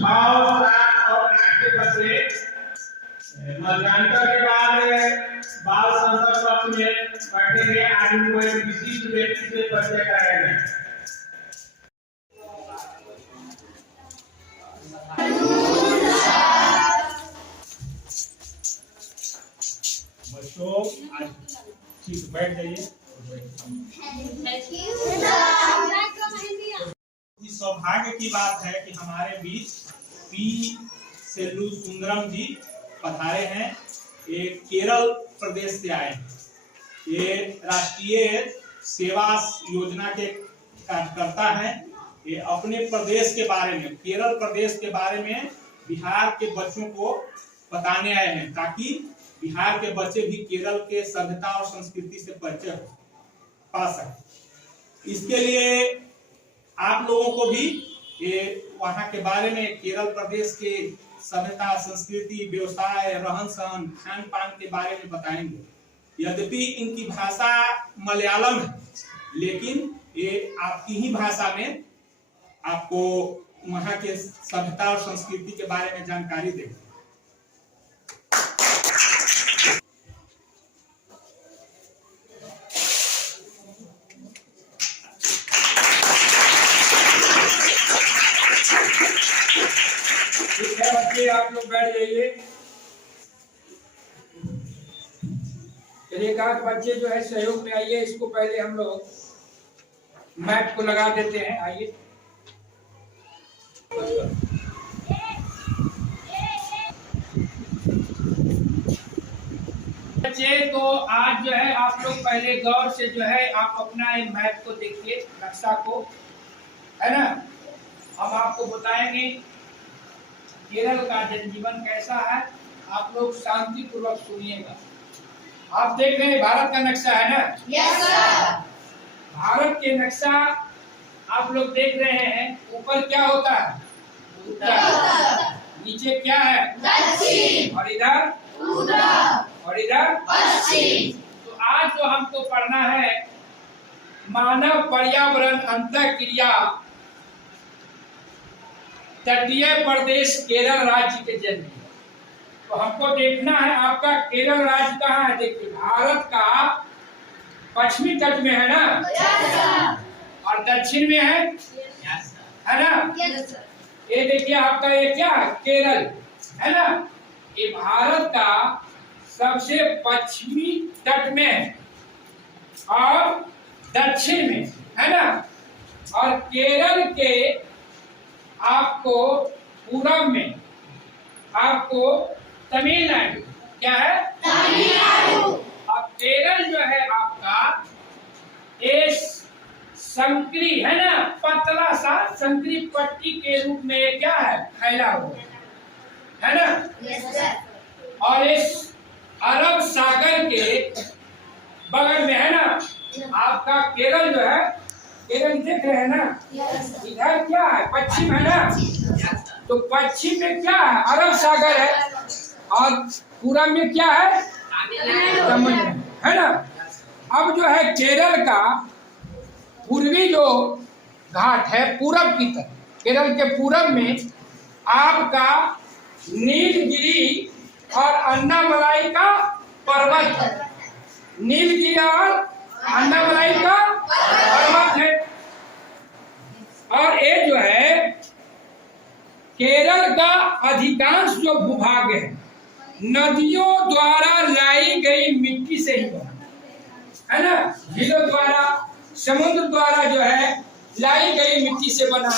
भाव, सात और आठ के बच्चे मध्यांतर के बाद बाल संसद कक्ष में बैठेंगे। आज उनको एक विशिष्ट व्यक्ति से परिचय कराएंगे। बच्चों आज ठीक बैठ जाइए। सौभाग्य की बात है कि हमारे बीच पी सेल्वसुंदरम जी पधारे हैं। ये केरल प्रदेश से आए हैं। ये राष्ट्रीय सेवा योजना के कार्यकर्ता हैं। ये अपने प्रदेश के बारे में, केरल प्रदेश के बारे में बिहार के बच्चों को बताने आए हैं, ताकि बिहार के बच्चे भी केरल के सभ्यता और संस्कृति से परिचय पा सके। इसके लिए आप लोगों को भी ये वहाँ के बारे में, केरल प्रदेश के सभ्यता, संस्कृति, व्यवसाय, रहन सहन, खान पान के बारे में बताएंगे। यद्यपि इनकी भाषा मलयालम है, लेकिन ये आपकी ही भाषा में आपको वहाँ के सभ्यता और संस्कृति के बारे में जानकारी देंगे। बच्चे आप लोग बैठ जाइए। एक आध बच्चे जो है सहयोग में आइए। इसको पहले हम लोग मैप को लगा देते हैं। आइए बच्चे, तो आज जो है आप लोग पहले गौर से जो है आप अपना मैप को देखिए, नक्शा को, है ना। हम आपको बताएंगे केरल का जनजीवन कैसा है। आप लोग शांति पूर्वक सुनिएगा। आप देख रहे हैं भारत का नक्शा है ना। Yes sir. भारत के नक्शा आप लोग देख रहे हैं। ऊपर क्या होता है? उत्तर। नीचे क्या है? दक्षिण। और इधर उत्तर। और इधर पश्चिम। तो आज जो हमको पढ़ना है मानव पर्यावरण अंतःक्रिया तटीय प्रदेश केरल राज्य के जन्म। तो हमको देखना है आपका केरल राज्य कहाँ है। देखिए भारत का पश्चिमी तट में है ना, और दक्षिण में है ना। ये देखिए आपका ये क्या है? केरल है ना। ये भारत का सबसे पश्चिमी तट में है और दक्षिण में है ना। और केरल के आपको पूरब में आपको तमिलनाडु, क्या है? तमिलनाडु। और केरल जो है आपका एक संकरी है ना, पतला सा संकरी पट्टी के रूप में क्या है? फैला हुआ है ना। Yes sir. और इस अरब सागर के बगल में है ना आपका केरल जो है। केरल देख रहे हैं ना। इधर क्या है? पश्चिम है ना। तो पश्चिम में क्या है? अरब सागर है। और पूरब में क्या है? तमिलनाडु है ना। अब जो है केरल का पूर्वी जो घाट है पूरब की तरफ, केरल के पूरब में आपका नीलगिरी और अन्नामलाई का पर्वत है। नीलगिरी और अन्नामलाई का पर्वत है। और ये जो है केरल का अधिकांश जो भूभाग है नदियों द्वारा लाई गई मिट्टी से ही बना है ना। झीलों द्वारा, समुद्र द्वारा जो है लाई गई मिट्टी से बना।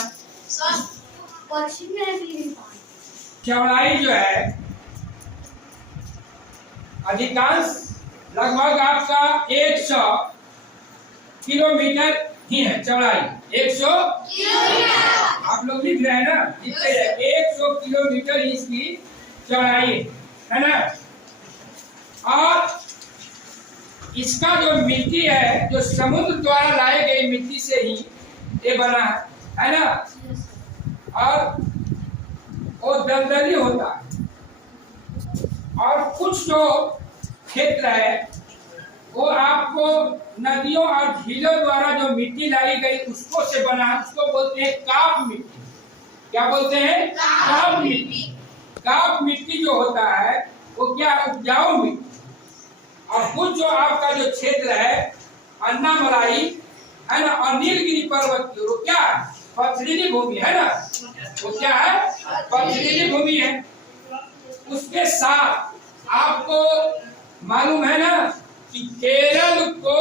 चौड़ाई जो है अधिकांश लगभग आपका 100 किलोमीटर ही है। चौड़ाई 100 किलोमीटर। आप लोग लिख रहे हैं ना, जितने 100 किलोमीटर इसकी चौड़ाई है ना। और इसका जो मिट्टी है जो समुद्र द्वारा लाए गई मिट्टी से ही ये बना है ना। और वो दलदली होता है। और कुछ जो क्षेत्र है वो आपको नदियों और झीलों द्वारा जो मिट्टी लाई गई उसको से बना, उसको बोलते हैं काप मिट्टी क्या बोलते हैं? काप मिट्टी। काप मिट्टी जो होता है वो क्या उपजाऊ मिट्टी। और कुछ जो आपका जो क्षेत्र है अन्नामलाई है ना और नीलगिरी पर्वत की वो क्या पथरीली भूमि है ना, वो क्या है पथरीली भूमि है। उसके साथ आपको मालूम है ना कि केरल को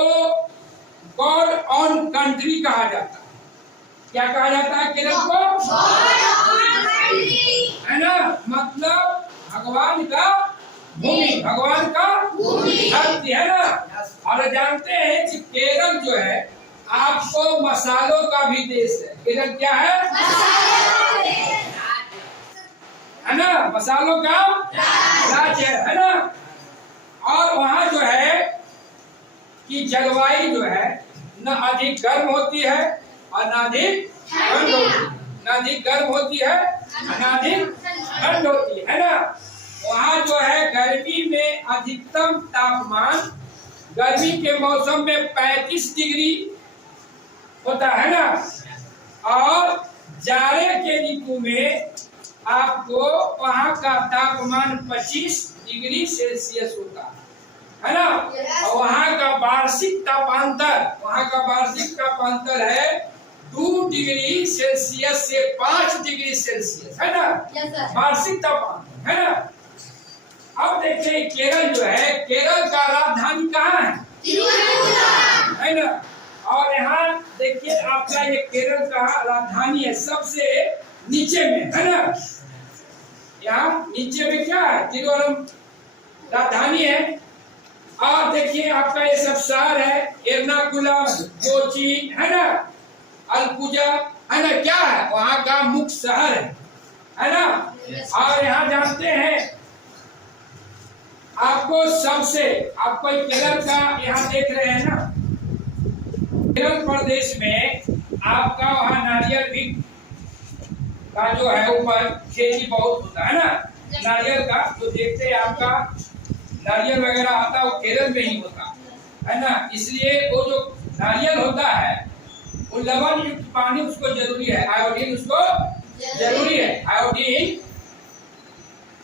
गॉड ऑन कंट्री कहा जाता है। क्या कहा जाता है केरल को? है ना, मतलब भगवान का भूमि, भगवान का धरती है ना। और जानते हैं कि केरल जो है आपको मसालों का भी देश है। केरल क्या है ना, मसालों का राज्य है ना। और वहाँ जो है कि जलवायु जो है न अधिक गर्म होती है और न अधिक ठंड होती है, न अधिक गर्म होती है न अधिक ठंड होती है ना। वहाँ जो है गर्मी में अधिकतम तापमान गर्मी के मौसम में 35 डिग्री होता है ना, और जाड़े के ऋतु में आपको वहाँ का तापमान 25 डिग्री सेल्सियस होता है ना। और वहाँ का वार्षिक तापांतर है 2 डिग्री सेल्सियस से 5 डिग्री सेल्सियस है ना, वार्षिक तापमान है ना। अब देखिए केरल जो है, केरल का राजधानी कहाँ है ना। और यहाँ देखिए आपका ये केरल का राजधानी है सबसे नीचे में है ना। यहाँ नीचे में क्या है तिरुवनंतपुरम राजधानी है। और देखिए आपका ये सब शहर है एर्नाकुलम, कोची है ना, अलपुजा है ना, क्या है वहाँ का मुख्य शहर है ना। और यहाँ जानते हैं आपको केरल का यहाँ देख रहे हैं ना, केरल प्रदेश में आपका वहाँ नारियल भी का जो है ऊपर खेती बहुत होता है ना। नारियल का जो देखते हैं आपका नारियल वगैरह आता है वो केरल में ही होता है ना। इसलिए वो जो नारियल होता है वो लवण युक्त पानी उसको जरूरी है, आयोडीन उसको जरूरी है। आयोडीन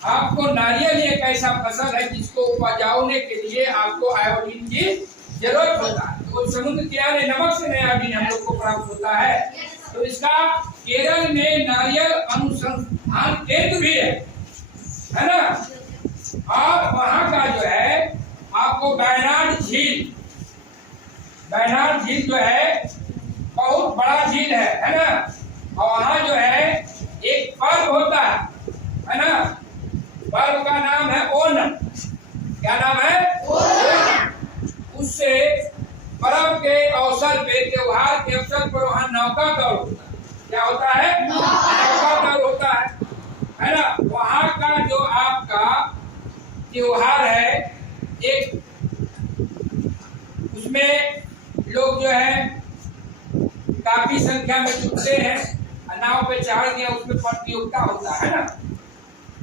आपको नारियल एक ऐसा फसल है जिसको उपजाने के लिए आपको आयोडीन की जरूरत होता है। तो समुद्र किनारे नमक से आयोडीन हम लोग को प्राप्त होता है। तो इसका केरल में नारियल अनुसंधान केंद्र भी है ना। और वहाँ का जो है आपको वायनाड झील जो है बहुत बड़ा झील है ना। और वहाँ जो है एक पर्व होता है ना, पर्व का नाम है ओणम। क्या नाम है? ओणम। उससे पर्व के अवसर पे, त्योहार के अवसर पर वहाँ नौका दौड़ होता है। क्या होता है? नौका दौड़ होता है ना। वहाँ का जो आपका त्योहार है एक, उसमें लोग जो है काफी संख्या में जुटते हैं, नाव पे चढ़ गया, उसमें प्रतियोगिता होता है ना।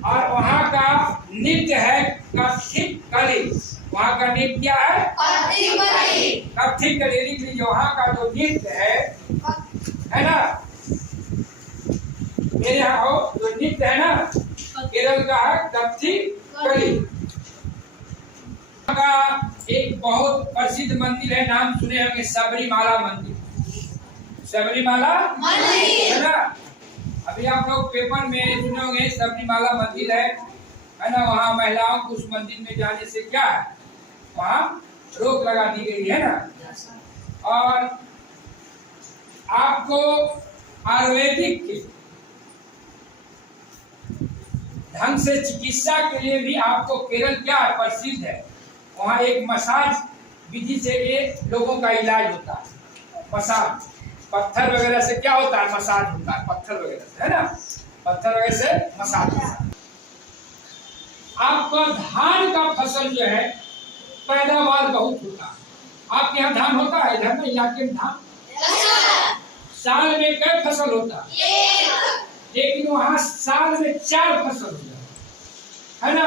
और वहाँ का नृत्य है कथकली। वहाँ का नृत्य क्या है? कथकली। लिख लीजिए, वहाँ का जो नृत्य है ना, मेरे यहाँ जो नृत्य है ना केरल का है कथकली। का एक बहुत प्रसिद्ध मंदिर है, नाम सुने होंगे सबरीमाला मंदिर। सबरीमाला है ना। अभी आप लोग पेपर में सुने होंगे सबरीमाला मंदिर है ना। वहाँ महिलाओं को उस मंदिर में जाने से क्या है, वहाँ रोक लगा दी गई है ना। और आपको आयुर्वेदिक ढंग से चिकित्सा के लिए भी आपको केरल क्या प्रसिद्ध है। वहाँ एक मसाज विधि से ये लोगों का इलाज होता है। मसाज पत्थर वगैरह से क्या होता है, मसाज होता है पत्थर वगैरह से है ना, पत्थर वगैरह से मसाज होता है। आपका धान का फसल जो है पैदावार बहुत होता है। आपके यहाँ धान होता है? इधर में इलाके में धान साल में कई फसल होता है, लेकिन वहाँ साल में 4 फसल होता है ना।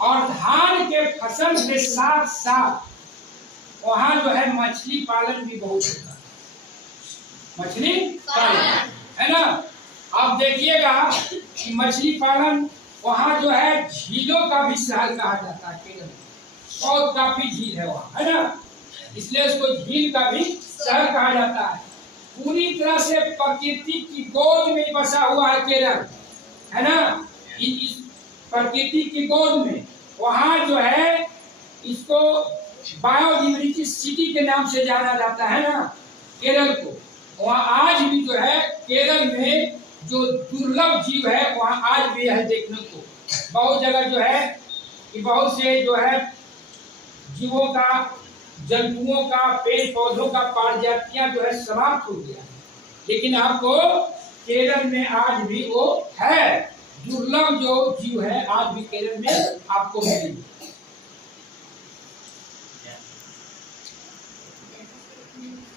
और धान के फसल के साथ साथ वहाँ जो है मछली पालन भी बहुत होता है। मछली पालन है ना। आप देखिएगा कि मछली पालन वहाँ जो है झीलों का भी शहर कहा जाता है केरल में। बहुत काफी झील है वहाँ, है ना, इसलिए उसको झील का भी शहर कहा जाता है। पूरी तरह से प्रकृति की गोद में बसा हुआ है केरल, है ना, इस प्रकृति की गोद में। वहाँ जो है इसको बायोडाइवर्सिटी सिटी के नाम से जाना जाता है ना केरल को। वहाँ आज भी जो है केरल में जो दुर्लभ जीव है वहाँ आज भी है देखने को। बहुत जगह जो है कि बहुत से जो है जीवों का, जंतुओं का, पेड़ पौधों का प्रजातियां जो है समाप्त हो गया, लेकिन आपको केरल में आज भी वो है, दुर्लभ जो जीव है आज भी केरल में आपको मिलेगी।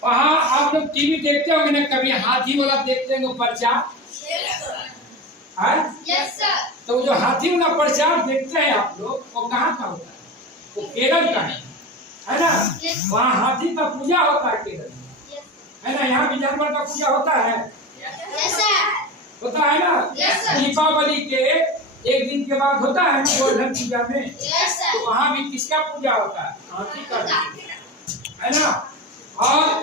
वहाँ आप लोग टीवी देखते होंगे ना, कभी हाथी वाला देखते हैं प्रचार, तो जो हाथी वाला प्रचार देखते हैं आप लोग, वो कहाँ का होता है? वो केरल का है ना। वहाँ हाथी का पूजा होता है केरल में, है ना। यहाँ भी जानवर का पूजा होता है, होता है ना। दीपावली के एक दिन के बाद होता है गोवर्धन पूजा में, तो वहाँ भी किसका पूजा होता है? हाथी का, है ना। और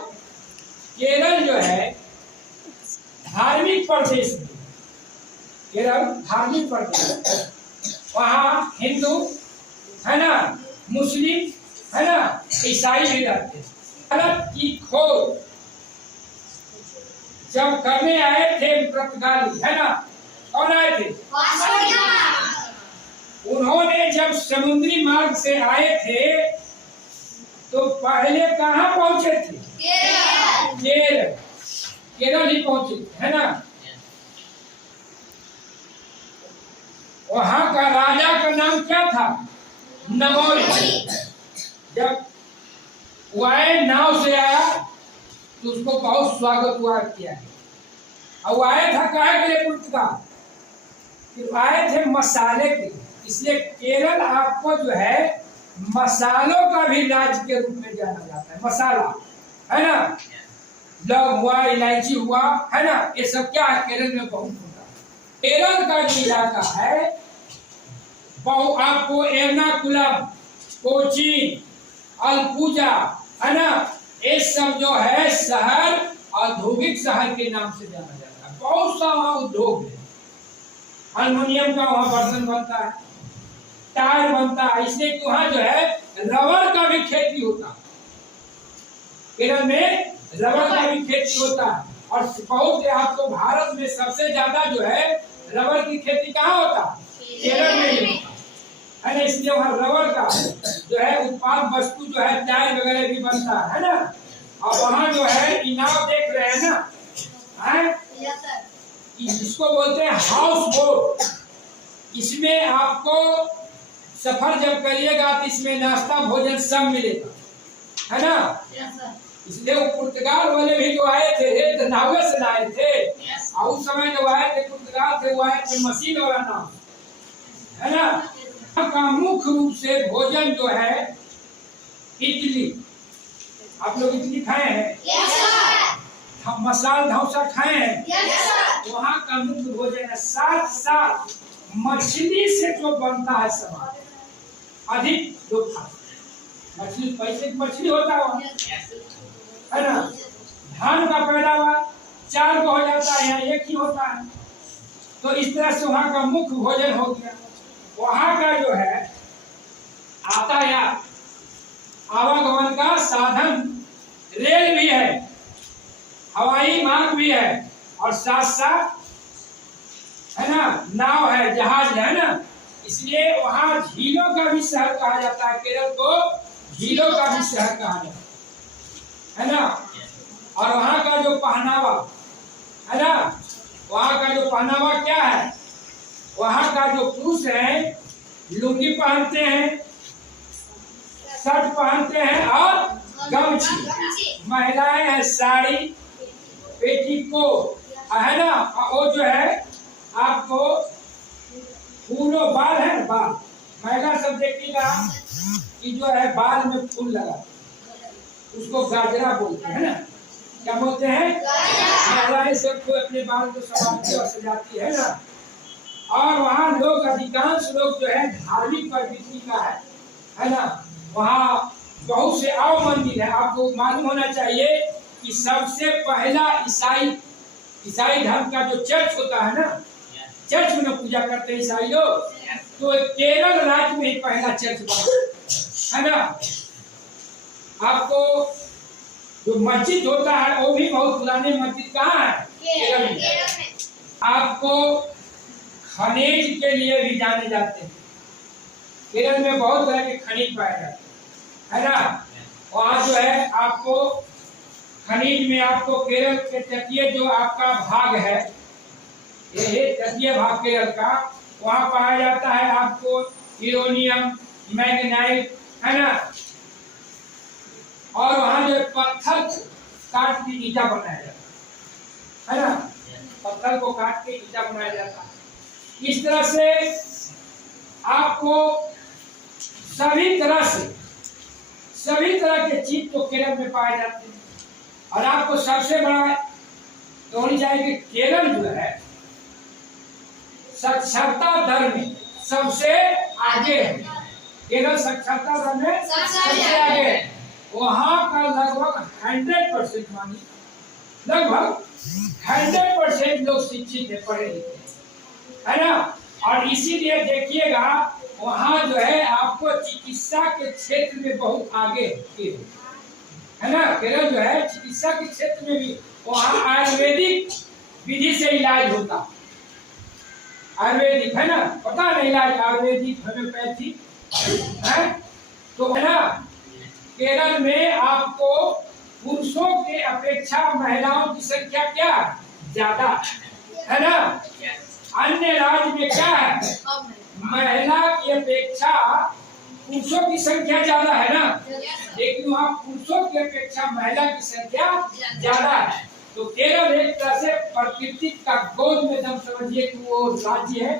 केरल जो है धार्मिक प्रदेश में, केरल धार्मिक प्रदेश, वहाँ हिंदू, है ना, मुस्लिम, है ना, ईसाई भी रहते हैं। भारत की खोज जब करने आए थे पुर्तगाली, है ना, कौन आए थे? उन्होंने जब समुद्री मार्ग से आए थे तो पहले कहाँ पहुंचे थे? केरल, केरल ही पहुंचे, है ना। वहां का राजा का नाम क्या था? नमोरी। जब वो आए नाव से आया तो उसको बहुत स्वागत हुआ किया है। और वो आया था काहे के लिए? पुर्तगाल। फिर आए थे मसाले के लिए, इसलिए केरल आपको जो है मसालों का भी राज्य के रूप में जाना जाता है। मसाला, है ना, लौंग हुआ, इलायची हुआ, है ना, ये सब क्या है केरल में बहुत होता है। केरल का जो इलाका है आपको एर्नाकुलम, कोचीन, अलपुजा, है ना, ये सब जो है शहर औद्योगिक शहर के नाम से जाना जाता है। बहुत सा वहाँ उद्योग है, हारमोनियम का वहाँ बर्तन बनता है, टायर बनता है, इसलिए कि वहाँ जो है रबर का भी खेती होता है। केरल में रबर का भी खेती होता है। और बहुत आपको भारत में सबसे ज्यादा जो है रबर की खेती कहाँ होता है? केरल में ही होता है ना। इसलिए वहाँ रबर का जो है उत्पाद वस्तु जो है टायर वगैरह भी बनता है ना। और वहाँ जो है इनाम देख रहे हैं ना, इसको बोलते हैं हाउस बोट। इसमें आपको सफर जब करिएगा तो इसमें नाश्ता भोजन सब मिलेगा, है ना। इसलिए वो पुर्तगाल वाले भी जो आए थे तो नावे से आए थे। और उस समय जब आए थे पुर्तगाल से, वो आए थे मशीन वाला नाव, है ना। का मुख्य रूप से भोजन जो है इडली। आप लोग इडली खाए हैं? मसाला डोसा खाए हैं? वहाँ का मुख्य भोजन है। साथ साथ मछली से जो बनता है सामान अधिक लोग खाते। मछली पैसे की मछली होता है ना। धान का पैदावार 4 को हो जाता है, यहाँ 1 ही होता है। तो इस तरह से वहाँ का मुख्य भोजन हो गया। वहाँ का जो है यातायात, आवागमन का साधन रेल भी है, हवाई मार्ग भी है, और साथ साथ, है ना, नाव है, जहाज है ना। इसलिए वहाँ झीलों का भी शहर कहा जाता है। केरल को झीलों का भी शहर कहा जाता है ना। और वहाँ का जो पहनावा है ना, वहाँ का जो पहनावा क्या है? वहाँ का जो पुरुष है लुंगी पहनते हैं, शर्ट पहनते हैं और गमछी। महिलाएं हैं साड़ी, पेटीकोट, है ना। वो जो है आपको फूलों, बाल है ना, बाल, महिला सब देखिएगा कि जो है बाल में फूल लगा, उसको गाजरा बोलते हैं ना। क्या बोलते हैं? महिलाएं सबको अपने बाल को संवारती और सजाती है ना। और वहाँ लोग अधिकांश लोग जो है धार्मिक प्रवृत्ति का है ना। वहाँ बहुत से और मंदिर है। आपको मालूम होना चाहिए कि सबसे पहला ईसाई धर्म का जो चर्च होता है ना, चर्च में लोग पूजा करते हैं ईसाई लोग। तो केरल राज्य में ही पहला चर्च बना है ना। आपको जो मस्जिद होता है वो भी बहुत पुराने मस्जिद कहाँ है? केरल में। आपको खनिज के लिए भी जाने जाते हैं। केरल में बहुत तरह के खनिज पाए जाते हैं है ना। वहाँ जो है आपको खनिज में आपको केरल के तटीय जो आपका भाग है, ये तटीय भाग केरल का, वहाँ पाया जाता है आपको यूरेनियम, मैग्नेटाइट है ना। और वहाँ जो पत्थर काट के ईटा बनाया जाता है ना। पत्थर को काट के ईटा बनाया जाता है। इस तरह से आपको सभी तरह के चीज तो केरल में पाए जाते हैं। और आपको सबसे बड़ा तो होनी चाहिए कि केरल जो है साक्षरता दर में सबसे आगे है। केरल साक्षरता दर में सबसे आगे है। वहाँ का लगभग 100% मानी, लगभग 100% लोग शिक्षित है, पढ़े लिखे है ना। और इसीलिए देखिएगा वहाँ जो है आपको चिकित्सा के क्षेत्र में बहुत आगे है ना। केरल जो है चिकित्सा के क्षेत्र में भी वहाँ आयुर्वेदिक विधि से इलाज होता, आयुर्वेदिक है ना। पता नहीं इलाज आयुर्वेदिक होम्योपैथी है तो है ना। केरल में आपको पुरुषों के अपेक्षा महिलाओं की संख्या क्या ज्यादा है ना। अन्य राज्य में क्या है, महिला की अपेक्षा पुरुषों की संख्या ज्यादा है ना। लेकिन वहाँ पुरुषों की अपेक्षा महिला की संख्या ज्यादा है। तो केरल एक तरह से प्रकृति का गोद में दम समझिए कि वो राज्य है।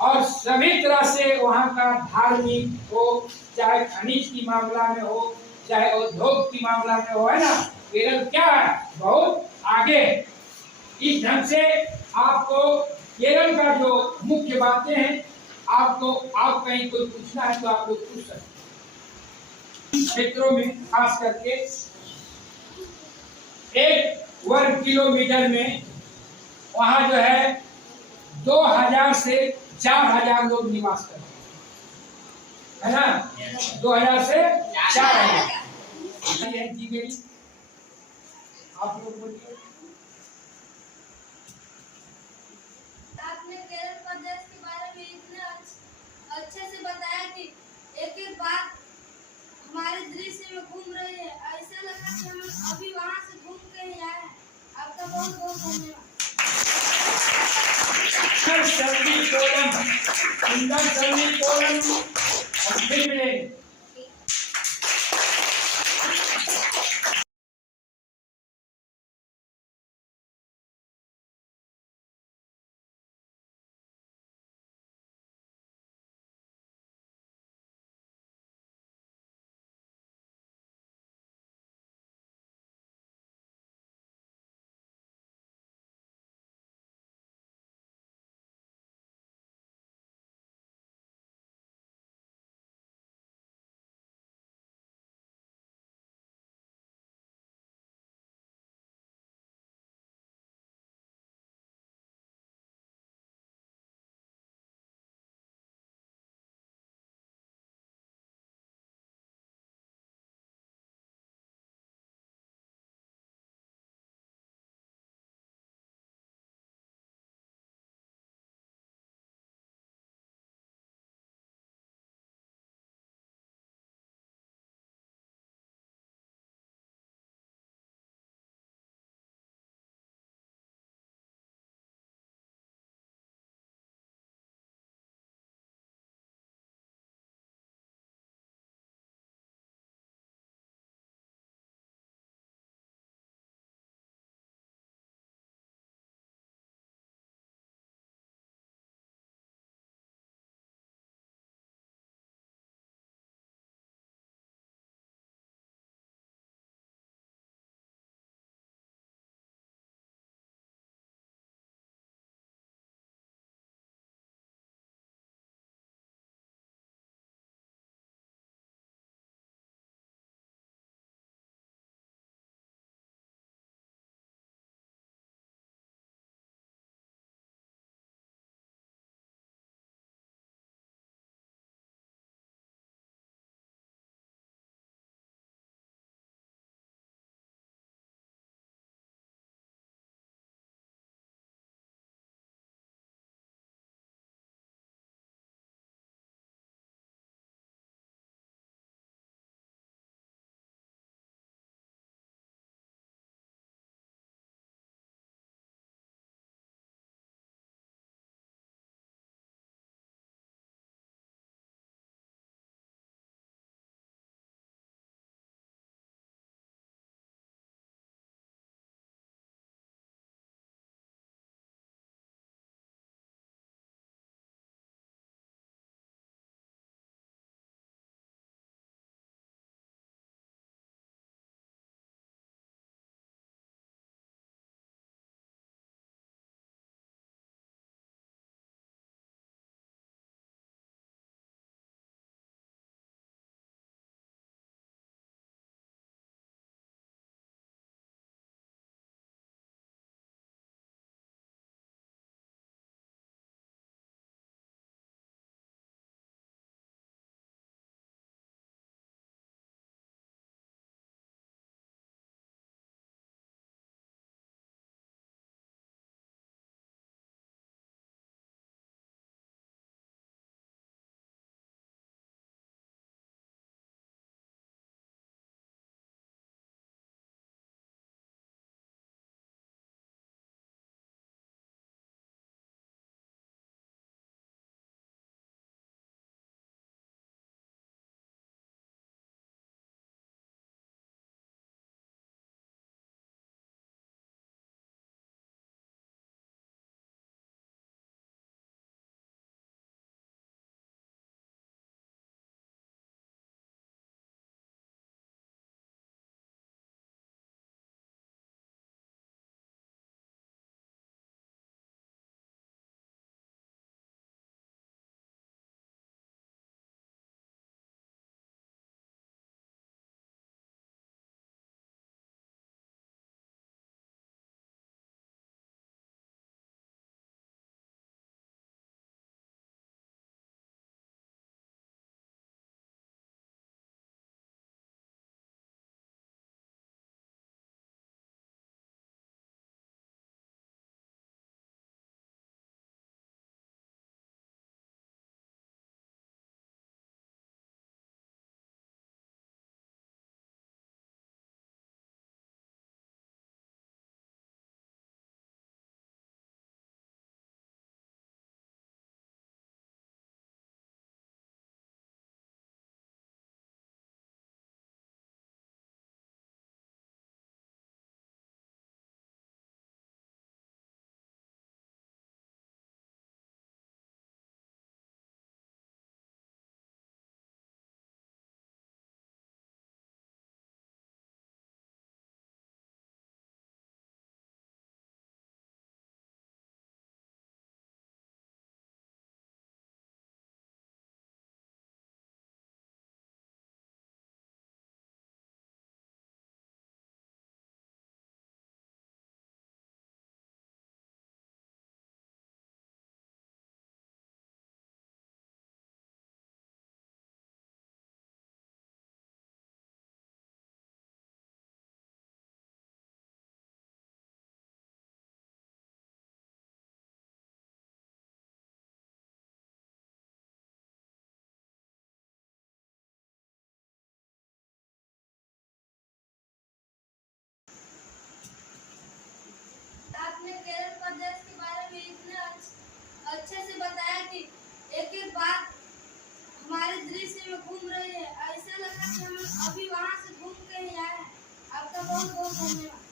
और सभी तरह से वहाँ का धार्मिक हो, चाहे खनिज की मामला में हो, चाहे उद्योग की मामला में हो, है ना। केरल क्या है, बहुत आगे। इस ढंग से आपको केरल का जो मुख्य बातें हैं, आपको आप कहीं कोई पूछना है तो आप लोग पूछ सकते। क्षेत्रों में खास करके 1 वर्ग किलोमीटर में वहाँ जो है 2000 से 4000 लोग निवास करते हैं है ना। 2000 से 4000 आप लोग बोलिए। आपने केरल प्रदेश के बारे में इतने अच्छे से बताया कि एक एक बात हमारे दृश्य में घूम रही है। ऐसा लगा कि हम अभी वहाँ से घूम के ही आए हैं। आपका बहुत बहुत धन्यवाद। फिर मिलेंगे। बहुत बहुत धन्यवाद।